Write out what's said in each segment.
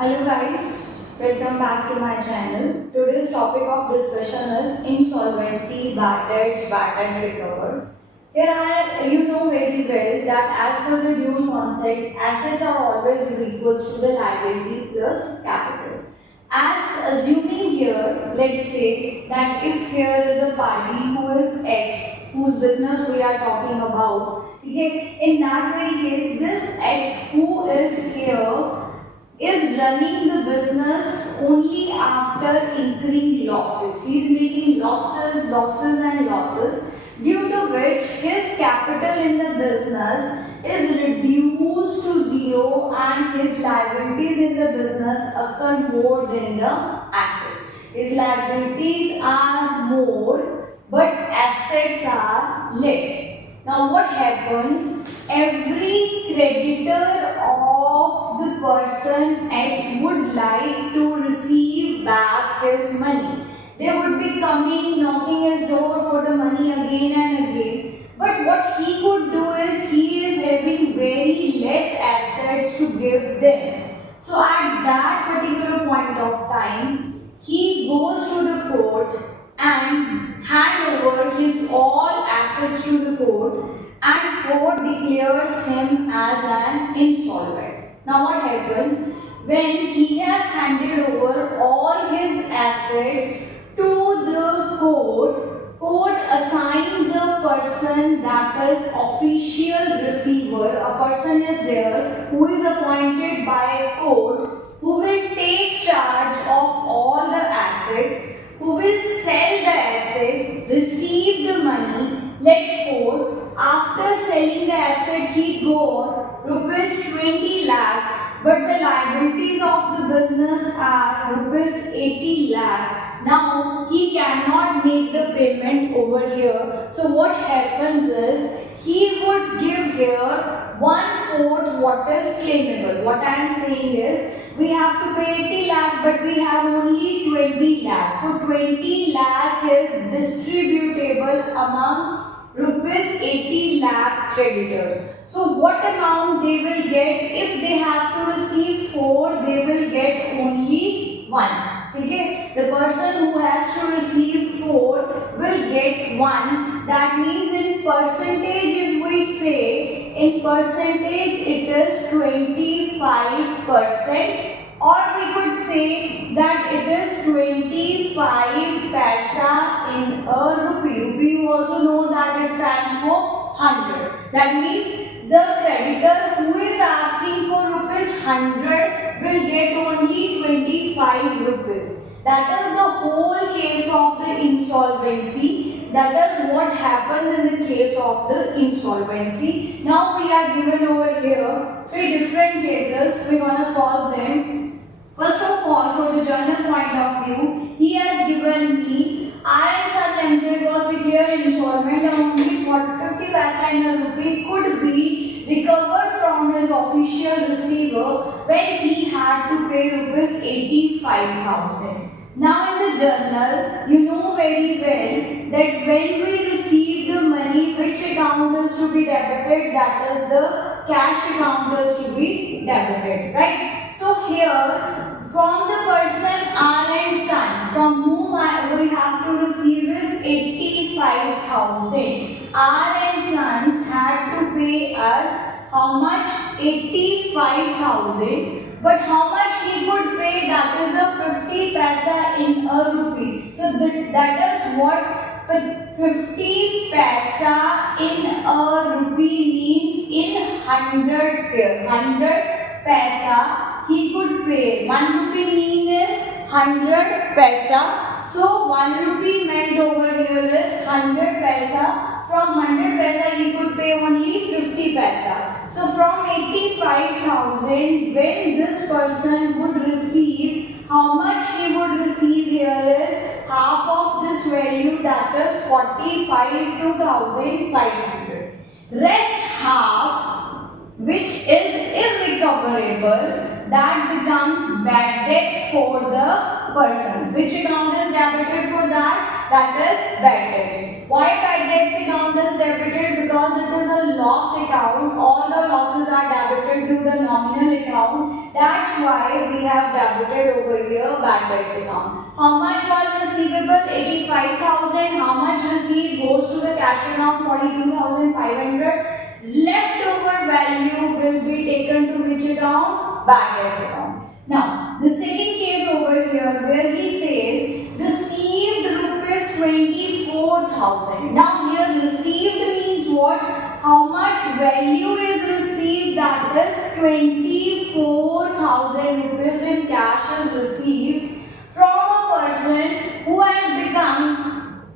Hello guys, welcome back to my channel. Today's topic of discussion is insolvency, bad debts, bad and recover. You know very well that as per the due concept, assets are always equals to the liability plus capital. As assuming here, let's say that if here is a party who is X, whose business we are talking about, okay, in that very case, this X who is here is running the business only after incurring losses. He is making losses and losses, due to which his capital in the business is reduced to zero and his liabilities in the business occur more than the assets. His liabilities are more but assets are less. Now what happens? Every creditor of the person X would like to receive back his money. They would be coming, knocking his door for the money again and again. But what he could do is, he is having very less assets to give them. So at that particular point of time, he goes to the court and hand over his all assets to the court, and court declares him as an insolvent. Now what happens? When he has handed over all his assets to the court assigns a person that is official receiver. A person is there who is appointed by a court, who will take charge of all the assets, who will sell the assets, receive the money. Let's suppose after selling the asset he got rupees 20 lakh, but the liabilities of the business are rupees 80 lakh. Now he cannot make the payment over here. So what happens is, he would give here 1/4 what is claimable. What I am saying is, we have to pay 80 lakh but we have only 20 lakh. So 20 lakh is distributable among rupees 80 lakh creditors. So what amount they will get? If they have to receive 4, they will get only 1. Okay, the person who has to receive 4 will get 1. That means in percentage, if we say, in percentage it is 25%, or we could say that it is 25 paisa in a rupee. Rupee, you also know that it stands for 100. That means the creditor who is asking for rupees 100 will get only 25 rupees. That is the whole case of the insolvency. That is what happens in the case of the insolvency. Now we are given over here 3 different cases. We are going to solve them. First of all, from the journal point of view, he has given me I and Limited was declared insolvent and only 50 paisa in a rupee could be recovered from his official receiver when he had to pay rupees 85,000. Now in the journal, you know very well that when we receive the money, which account is to be debited? That is the cash account is to be debited, right? So here, from the person R and Son, from whom we have to receive is 85,000. R and Sons had to pay us how much? 85,000. But how much he could pay? That is a 50 paisa in a rupee. So that is what 50 paisa in a rupee means in 100 paisa he could pay. 1 rupee mean is 100 paisa. So 1 rupee meant over here is 100 paisa. From 100 paisa he could pay only 50 paisa. So from 85,000, when this person would receive, how much he would receive here is half of this value, that is 45,500. Rest half, which is irrecoverable, that becomes bad debt for the person. Which account is debited for that? that is bad debts. Why bad debts account is debited? Because it is a loss account. All the losses are debited to the nominal account. That's why we have debited over here bad debts account. How much was receivable? 85,000. How much received goes to the cash account? 42,500. Leftover value will be taken to which account? Bad debt account. Now, the second case over here where he says received rupees 24,000. Now here received means what? How much value is received? That is 24,000 rupees in cash is received from a person who has become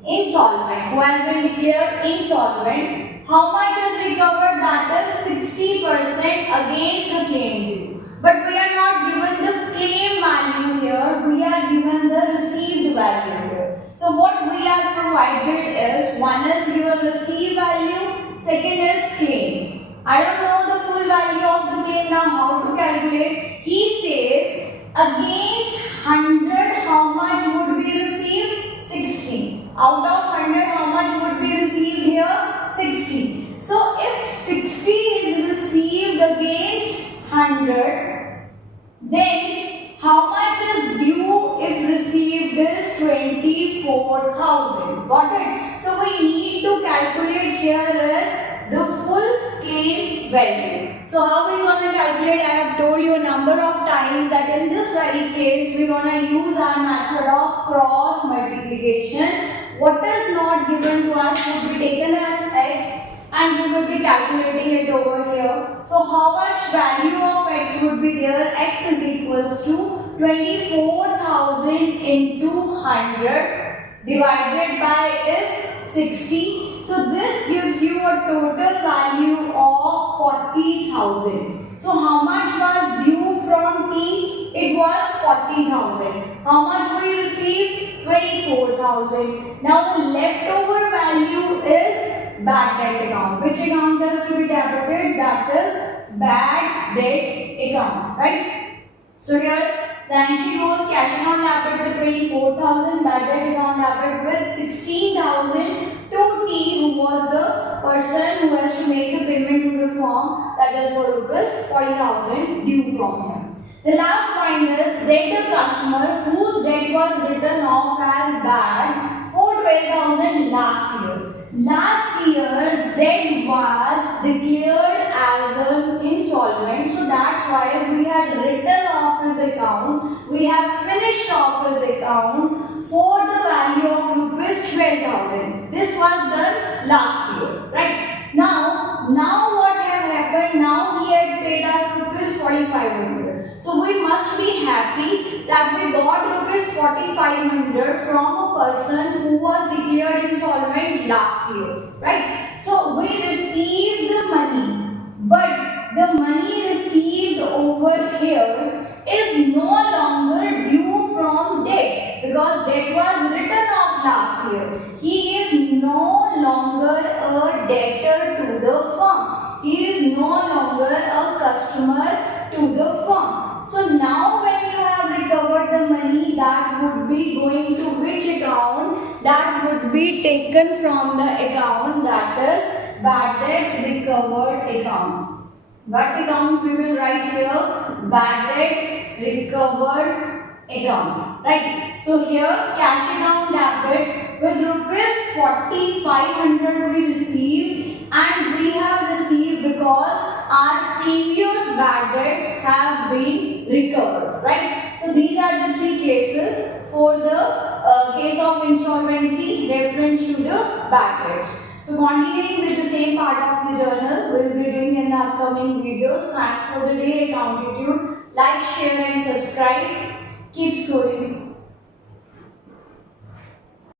insolvent, who has been declared insolvent. How much is recovered? That is 60% against the claim due. But we are not given the claim value here, we are given the received value here. So what we are provided is, one is your received value, second is claim. I don't know the full value of the claim now, how to calculate. He says against 100 how much would be received? 60. Out of 100 how much would be received here? 60. So if 60 is received against 100, then how much is due if received is 24,000. Got it? So we need to calculate here is the full claim value. So how we gonna calculate? I have told you a number of times that in this very case we gonna use our method of cross multiplication. What is not given to us will be taken as x, and we will be calculating it over here. So how much value of x would be there? X is equals to 24,000 into 100 divided by is 60. So this gives you a total value of 40,000. So how much was due from T? It was 40,000. How much we received? 24,000. Now the leftover value is bad debt account. Which account has to be debited? That is bad debt account, right? So here the entry goes cash account debited with 24,000, bad debt account debited with 16,000 to T, who was the person who has to make the payment to the firm, that is for rupees 40,000 due from him. The last point is debtor customer whose debt was written off as bad for 12,000 last year. Last year Z was declared as an insolvent, so that's why we had written off his account. We have finished off his account for the value of rupees 12,000. This was done last year, right? Now what have happened? Now he had paid us rupees 4,500. So we must be happy that we got rupees 4,500 from a person who was declared insolvent last year, right? So we received the money, but the money received over here is no longer due from debt, because debt was written off last year. He is no longer a debtor to the firm. He is no longer a customer to the firm. So now when you have recovered the money, that would be going to which account? That would be taken from the account that is bad debts recovered account. What account we will write here? Bad debts recovered account, right? So here cash account debit with rupees 4,500 we received, and we have received because our previous bad debts have been recovered, right? So these are the three cases for the case of insolvency reference to the bad debts. So continuing with the same part of the journal, we will be doing in the upcoming videos. Thanks for the day, Accountitude. Like, share and subscribe. Keep scrolling.